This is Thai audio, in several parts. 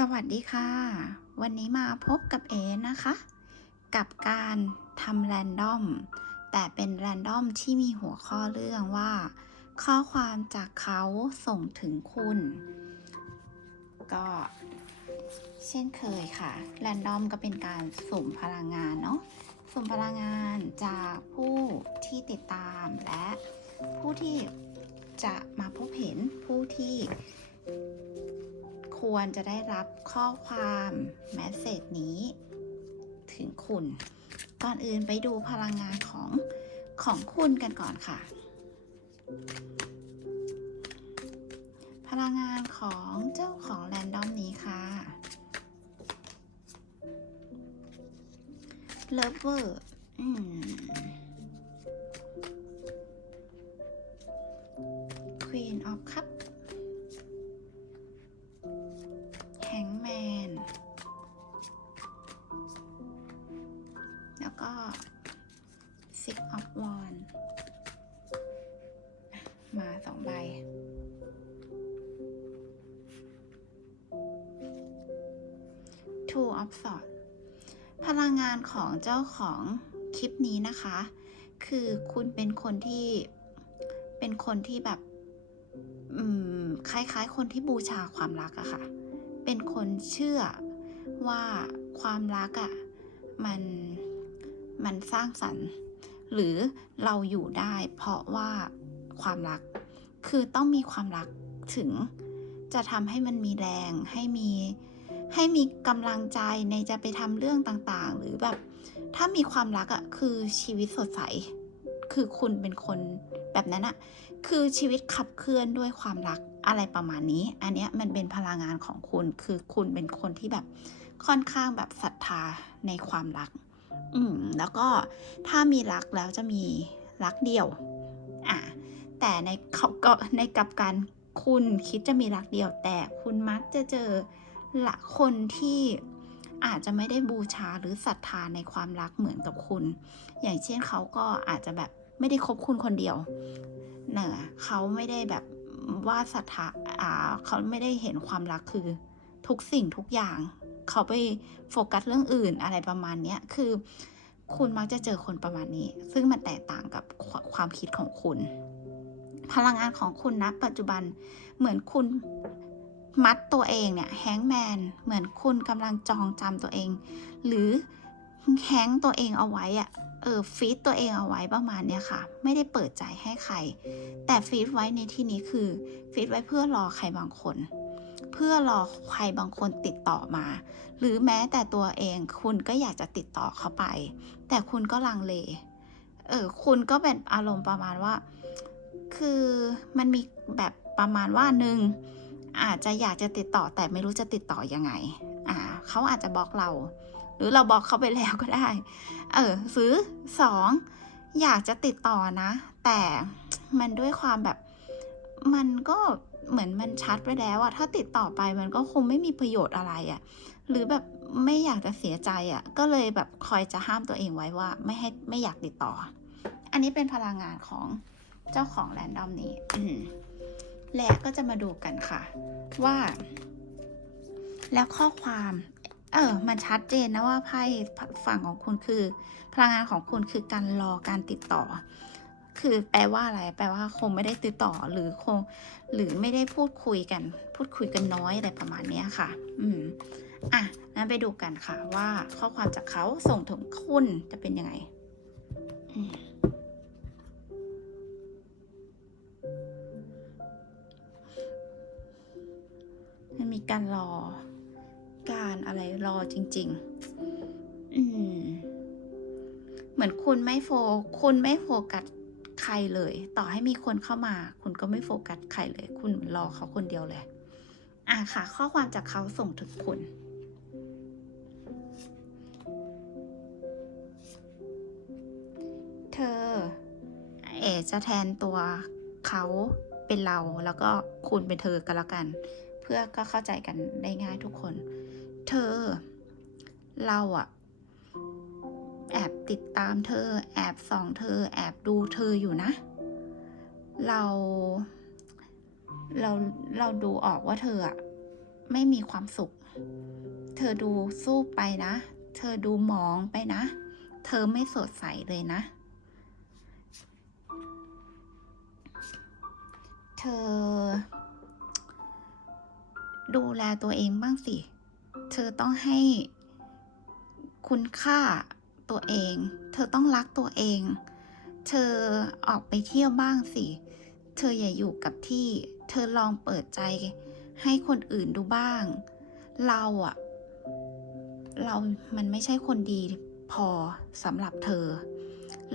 สวัสดีค่ะ วันนี้มาพบกับเอนะคะ กับการทำแรนดอม แต่เป็นแรนดอมที่มีหัวข้อเรื่องว่า ข้อความจากเขาส่งถึงคุณ ก็เช่นเคยค่ะ แรนดอมก็เป็นการสุ่มพลังงานเนาะ สุ่มพลังงานจากผู้ที่ติดตามและผู้ที่จะมาพบเห็นผู้ที่ ควรจะได้รับข้อความแมสเซจนี้ ถึงคุณ ก่อนอื่นไปดูพลังงานของของคุณกันก่อนค่ะ พลังงานของเจ้าของแรนดอมนี้ค่ะ Lover อืม Queen of Cup Two of Swords พลังงานของเจ้าของคลิปนี้นะคะ คือคุณเป็นคนที่เป็นคนที่แบบอืมคล้ายๆ คนที่บูชาความรักอะค่ะ เป็นคนเชื่อว่าความรักอะมันมันสร้างสรรค์ หรือเราอยู่ได้เพราะว่าความรัก คือต้องมีความรักถึงจะทำให้มันมีแรงให้มี ให้มีกำลังใจในจะไปทำเรื่องต่างๆ หรือแบบ ถ้ามีความรักอะคือชีวิตสดใส คือคุณเป็นคนแบบนั้นอะคือชีวิตขับเคลื่อนด้วยความรักอะไรประมาณนี้ อันเนี้ยมันเป็นพลังงานของคุณ คือคุณเป็นคนที่แบบค่อนข้างแบบศรัทธาในความรัก อืม แล้วก็ถ้ามีรักแล้วจะมีรักเดียว อะ แต่ในเขาก็ในกับกันคุณคิดจะมีรักเดียว แต่คุณมักจะเจอ ละคนที่อาจจะไม่ได้บูชาหรือศรัทธาในความรักเหมือนกับคุณ อย่างเช่นเขาก็อาจจะแบบไม่ได้คบคุณคนเดียวเนอะเขาไม่ได้แบบว่าศรัทธาอ่าเขาไม่ได้เห็นความรักคือทุกสิ่งทุกอย่าง เขาไปโฟกัสเรื่องอื่นอะไรประมาณนี้คือ คุณมักจะเจอคนประมาณนี้ ซึ่งมันแตกต่างกับควความคิดของคุณ พลังงานของคุณนะปัจจุบันเหมือนคุณ มัดตัวเองเนี่ยแฮงแมนเหมือนคุณกำลังจองจำตัวเอง หรือแฮงตัวเองเอาไว้อะเออฟีดตัวเองเอาไว้ประมาณเนี้ยค่ะ ไม่ได้เปิดใจให้ใคร แต่ฟีดไว้ในที่นี้คือฟีดไว้เพื่อรอใครบางคน เพื่อรอใครบางคนติดต่อมา หรือแม้แต่ตัวเองคุณก็อยากจะติดต่อเขาไป แต่คุณก็ลังเลเออคุณก็เป็นอารมณ์ประมาณว่า คือมันมีแบบประมาณว่าหนึ่ง อาจจะอยากจะติดต่อแต่ไม่รู้จะติดต่อยังไง อ่าเขาอาจจะบล็อกเรา หรือเราบล็อกเขาไปแล้วก็ได้ เออหรือสองอยากจะติดต่อนะ แต่มันด้วยความแบบมันก็เหมือนมันชัดไปแล้วอะถ้าติดต่อไปมันก็คงไม่มีประโยชน์อะไรอะหรือแบบไม่อยากจะเสียใจอะก็เลยแบบคอยจะห้ามตัวเองไว้ว่า ไม่ให้ไม่อยากติดต่อ อันนี้เป็นพลังงานของเจ้าของแรนดอมนี้ อื และก็จะมาดูกันค่ะ ว่า แล้วข้อความเออ มันชัดเจนนะว่าไพ่ฝั่งของคุณคือ พลังงานของคุณคือการรอการติดต่อ คือแปลว่าอะไร แปลว่าคงไม่ได้ติดต่อหรือคง หรือไม่ได้พูดคุยกัน พูดคุยกันน้อยอะไรประมาณนี้ค่ะ อืม อะงั้นไปดูกันค่ะ ว่าข้อความจากเขาส่งถึงคุณจะเป็นยังไง อืม มีการรอ การอะไรรอจริง ๆ อืม เหมือนคุณไม่โฟคุณไม่โฟกัสใครเลย ต่อให้มีคนเข้ามา คุณก็ไม่โฟกัสใครเลย คุณรอเขาคนเดียวเลย อะค่ะ ข้อความจากเขาส่งถึงคุณเธอ เอจะแทนตัวเขาเป็นเราแล้วก็คุณเป็นเธอกันแล้วกัน เพื่อก็เข้าใจกันได้ง่ายทุกคน เธอ เราอะแอบติดตามเธอ แอบส่องเธอ แอบดูเธออยู่นะ เรา เรา เราดูออกว่าเธออะไม่มีความสุข เธอดูสู้ไปนะ เธอดูมองไปนะ เธอไม่สดใสเลยนะ เธอ ดูแลตัวเองบ้างสิ เธอต้องให้คุณค่าตัวเอง เธอต้องรักตัวเอง เธอออกไปเที่ยวบ้างสิ เธออย่าอยู่กับที่ เธอลองเปิดใจให้คนอื่นดูบ้าง เราอะเรามันไม่ใช่คนดีพอสำหรับเธอ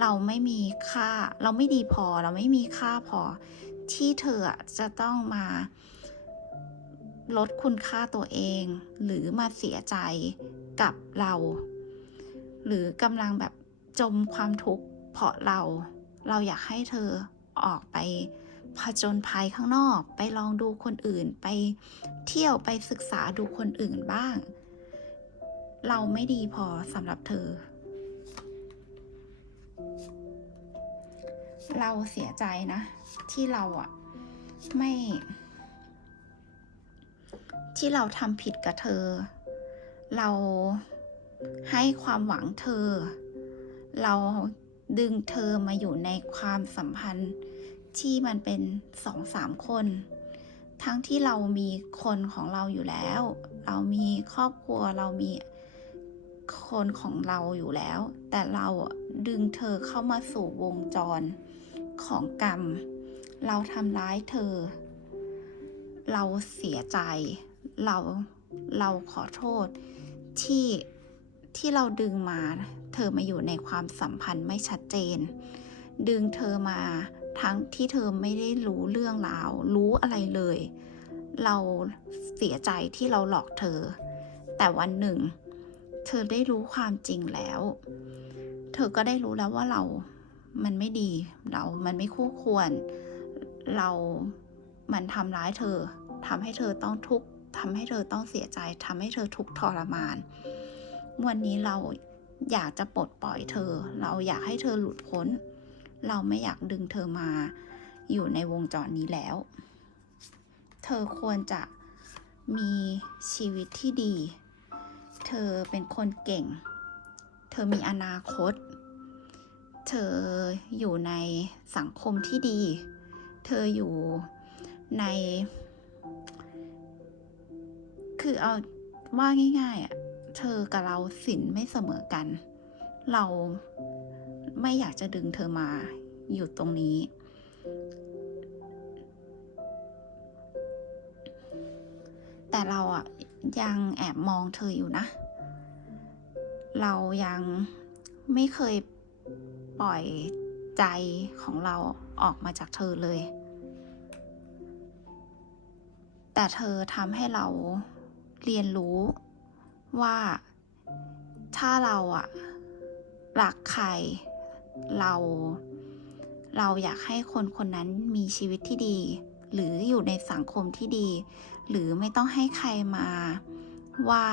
เราไม่มีค่า เราไม่ดีพอ เราไม่มีค่าพอที่เธอจะต้องมา ลดคุณค่าตัวเอง หรือมาเสียใจกับเรา หรือกำลังแบบจมความทุกข์เพราะเรา เราอยากให้เธอออกไปผจญภัยข้างนอก ไปลองดูคนอื่น ไปเที่ยวไปศึกษาดูคนอื่นบ้าง เราไม่ดีพอสำหรับเธอ เราเสียใจนะ ที่เราอะไม่ ที่เราทำผิดกับเธอ เราให้ความหวังเธอ เราดึงเธอมาอยู่ในความสัมพันธ์ที่มันเป็นสองสามคน ทั้งที่เรามีคนของเราอยู่แล้ว เรามีครอบครัวเรามีคนของเราอยู่แล้ว แต่เราดึงเธอเข้ามาสู่วงจรของกรรม เราทำร้ายเธอ เราเสียใจ เราเราขอโทษที่ที่เราดึงมา เธอมาอยู่ในความสัมพันธ์ไม่ชัดเจน ดึงเธอมาทั้งที่เธอไม่ได้รู้เรื่องราว รู้อะไรเลย เราเสียใจที่เราหลอกเธอ แต่วันหนึ่ง เธอได้รู้ความจริงแล้ว เธอก็ได้รู้แล้วว่าเรามันไม่ดี เรา มันไม่คู่ควร เรา มันทำร้ายเธอ ทำให้เธอต้องทุกข์ ทำให้เธอต้องเสียใจทำให้เธอทุกข์ทรมาน วันนี้เราอยากจะปลดปล่อยเธอ เราอยากให้เธอหลุดพ้น เราไม่อยากดึงเธอมาอยู่ในวงจรนี้แล้ว เธอควรจะมีชีวิตที่ดี เธอเป็นคนเก่ง เธอมีอนาคต เธออยู่ในสังคมที่ดี เธออยู่ใน คือเอาว่าง่าย ๆอะเธอกับเราสินไม่เสมอกัน เราไม่อยากจะดึงเธอมาอยู่ตรงนี้ แต่เราอะยังแอบมองเธออยู่นะ เรายังไม่เคยปล่อยใจของเราออกมาจากเธอเลย แต่เธอทำให้เรา เรียนรู้ว่าถ้าเราอะรักใครเรา เราอยากให้คนคนนั้นมีชีวิตที่ดี หรืออยู่ในสังคมที่ดี หรือไม่ต้องให้ใครมาว่า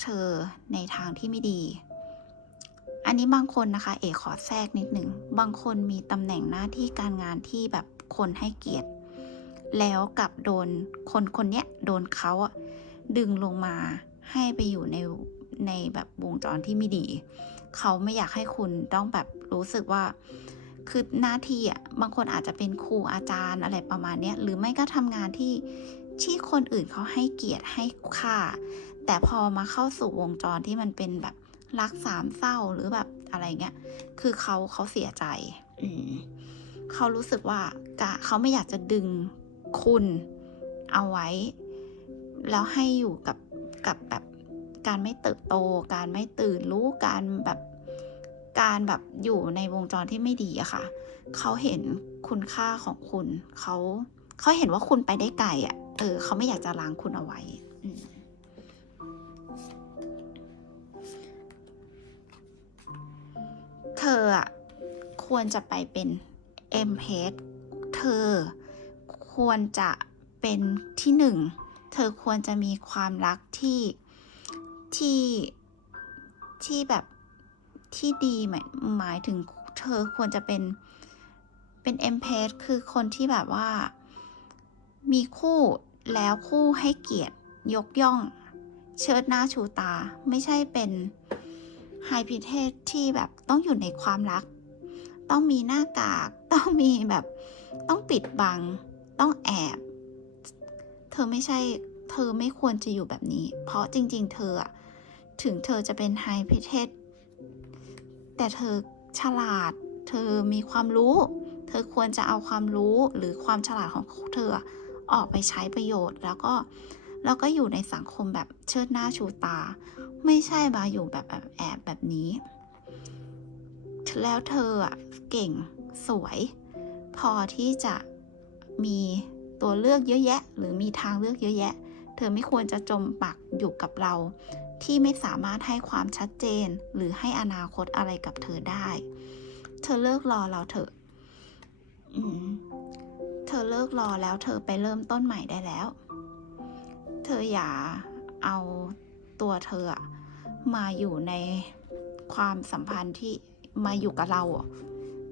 เธอในทางที่ไม่ดี อันนี้บางคนนะคะ เอกขอแทรกนิดหนึ่ง บางคนมีตำแหน่งหน้าที่การงานที่แบบคนให้เกียรติ แล้วกับโดนคนคนเนี้ยโดนเขาอะ ดึงลงมาให้ไปอยู่ในในแบบวงจรที่ไม่ดี เขาไม่อยากให้คุณต้องแบบรู้สึกว่า คือหน้าที่อะบางคนอาจจะเป็นครูอาจารย์อะไรประมาณเนี้ยหรือไม่ก็ทำงานที่ที่คนอื่นเขาให้เกียรติให้ค่า แต่พอมาเข้าสู่วงจรที่มันเป็นแบบรักสามเศร้าหรือแบบอะไรเงี้ย คือเขาเขาเสียใจ อืมเขารู้สึกว่าเขาไม่อยากจะดึงคุณเอาไว้ แล้วให้อยู่กับกับแบบการไม่เติบโต การไม่ตื่นรู้การแบบการแบบอยู่ในวงจรที่ไม่ดีอะค่ะ เขาเห็นคุณค่าของคุณ เขาเขาเห็นว่าคุณไปได้ไกลอะเออเขาไม่อยากจะล้างคุณเอาไว้เธออะควรจะไปเป็นเอ็มเพเธอควรจะเป็นที่หนึ่ง เธอควรจะมีความรักที่ที่ที่แบบที่ดีหมายหมายถึงเธอควรจะเป็นเป็นเอ็มเพสคือคนที่แบบว่า มีคู่แล้วคู่ให้เกียรติยกย่อง เชิดหน้าชูตา ไม่ใช่เป็นไฮพิเทสที่แบบต้องอยู่ในความรัก ต้องมีหน้ากาก ต้องมีแบบ ต้องปิดบัง ต้องแอบ ธอไม่ใช่เธอไม่ควรจะอยู่แบบนี้ เพราะจริง ๆ เธออะถึงเธอจะเป็นไฮพิเทสแต่เธอฉลาด เธอมีความรู้ เธอควรจะเอาความรู้หรือความฉลาดของเธอออกไปใช้ประโยชน์ แล้วก็แล้วก็อยู่ในสังคมแบบเชิดหน้าชูตา ไม่ใช่มาอยู่แบบแอบแบบนี้ แล้วเธออะเก่งสวย พอที่จะมี ตัวเลือกเยอะแยะ หรือมีทางเลือกเยอะแยะ เธอไม่ควรจะจมปักอยู่กับเรา ที่ไม่สามารถให้ความชัดเจน หรือให้อนาคตอะไรกับเธอได้ เธอเลิกรอเราเถอะเธอเลิกรอแล้วเธอไปเริ่มต้นใหม่ได้แล้ว เธออย่าเอาตัวเธอมาอยู่ในความสัมพันธ์ที่มาอยู่กับเรา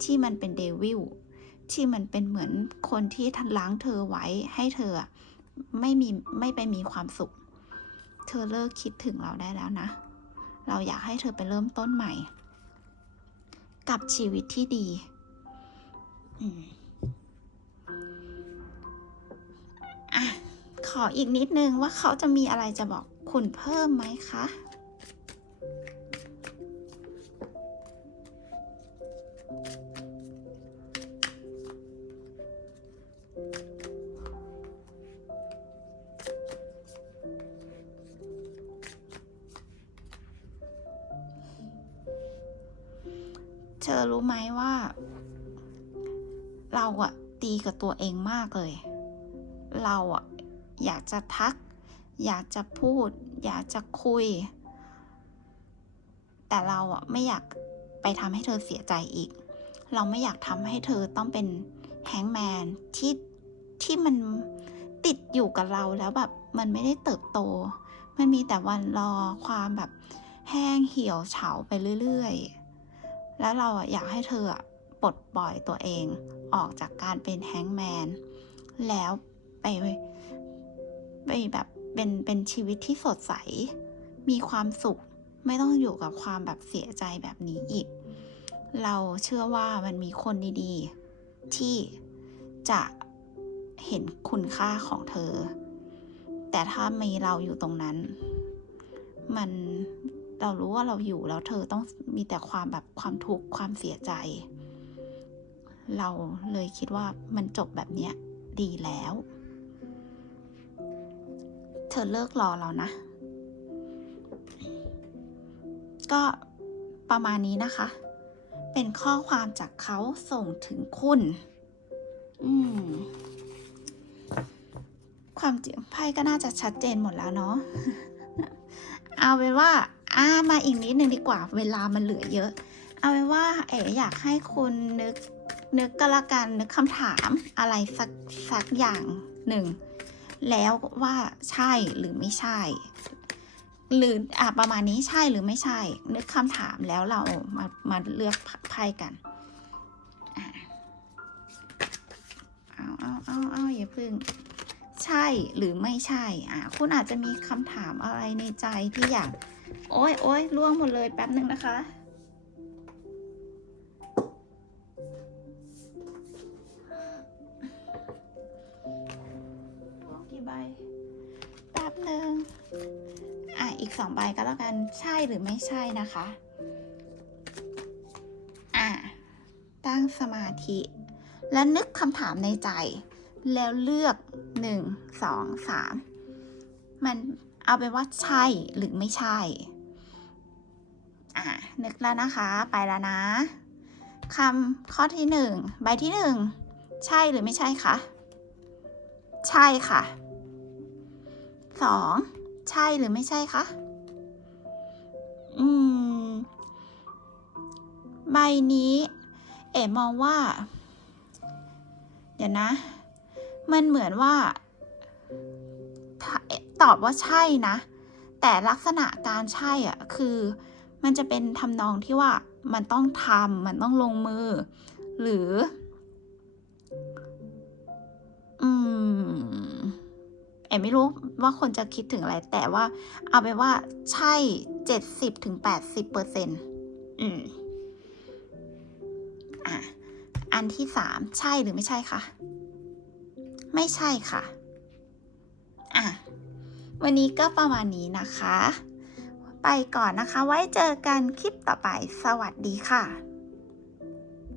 ที่มันเป็นเดวิล ที่มันเป็นเหมือนคนที่ทันล้างเธอไว้ให้เธอไม่มีไม่ไปมีความสุข เธอเลิกคิดถึงเราได้แล้วนะ เราอยากให้เธอไปเริ่มต้นใหม่ กับชีวิตที่ดีอืมอะขออีกนิดนึงว่าเขาจะมีอะไรจะบอกคุณเพิ่มไหมคะ อรู้ไหมว่า เราอะตีกับตัวเองมากเลย เราอะอยากจะทัก อยากจะพูด อยากจะคุย แต่เราอะไม่อยากไปทำให้เธอเสียใจอีก เราไม่อยากทำให้เธอต้องเป็นแฮงแมนที่ที่มันติดอยู่กับเราแล้วแบบมันไม่ได้เติบโต มันมีแต่วันรอความแบบแห้งเหี่ยวเฉาไปเรื่อย ๆ แล้วเราอยากให้เธอปลดปล่อยตัวเองออกจากการเป็นแฮงแมน แล้วไปไปแบบเป็นเป็นชีวิตที่สดใส มีความสุขไม่ต้องอยู่กับความแบบเสียใจแบบนี้อีก เราเชื่อว่ามันมีคนดีๆ ที่จะเห็นคุณค่าของเธอ แต่ถ้ามีเราอยู่ตรงนั้น มัน เรารู้ว่าเราอยู่แล้วเธอต้องมีแต่ความแบบความทุกข์ความเสียใจ เราเลยคิดว่ามันจบแบบเนี้ยดีแล้ว เธอเลิกรอเรานะ ก็ประมาณนี้นะคะ เป็นข้อความจากเขาส่งถึงคุณ อืมความจริงไพ่ก็น่าจะชัดเจนหมดแล้วเนาะ เอาเป็นว่า อ่ามาอีกนิดนึงดีกว่า เวลามันเหลือเยอะ เอาเป็นว่า เอ๋อยากให้คุณนึกนึกก็แล้วกันนึกคำถามอะไรสักสักอย่างหนึ่ง แล้วว่าใช่หรือไม่ใช่ หรืออะประมาณนี้ใช่หรือไม่ใช่ นึกคำถามแล้วเรามามาเลือกไพ่กันเอาเอาเอาเอาอย่าพึ่ง ใช่หรือไม่ใช่อะคุณอาจจะมีคำถามอะไรในใจที่อยาก โอ้ยโอ้ยล่วงหมดเลยแป๊บหนึ่งนะคะล่วงกี่ใบ แป๊บหนึ่งอะ อีกสองใบก็แล้วกัน ใช่หรือไม่ใช่นะคะ อะ ตั้งสมาธิ และนึกคำถามในใจ แล้วเลือกหนึ่งสองสามมัน เอาเป็นว่าใช่หรือไม่ใช่อะนึกแล้วนะคะ ไปแล้วนะคำข้อที่หนึ่งใบที่หนึ่งใช่หรือไม่ใช่คะใช่ค่ะสองใช่หรือไม่ใช่คะอืมใบนี้ เอ๋มองว่า เดี๋ยวนะ มันเหมือนว่าถ้า ตอบว่าใช่นะ แต่ลักษณะการใช่อะคือมันจะเป็นทำนองที่ว่ามันต้องทำมันต้องลงมือ หรือ อืมแอมไม่รู้ว่าคนจะคิดถึงอะไร แต่ว่า เอาไปว่าใช่เจ็ดสิบถึงแปดสิบเปอร์เซ็นต์อืมอะอันที่สามใช่หรือไม่ใช่คะไม่ใช่ค่ะ อะ วันนี้ก็ประมาณนี้นะคะ ไปก่อนนะคะ ไว้เจอกันคลิปต่อไป สวัสดีค่ะ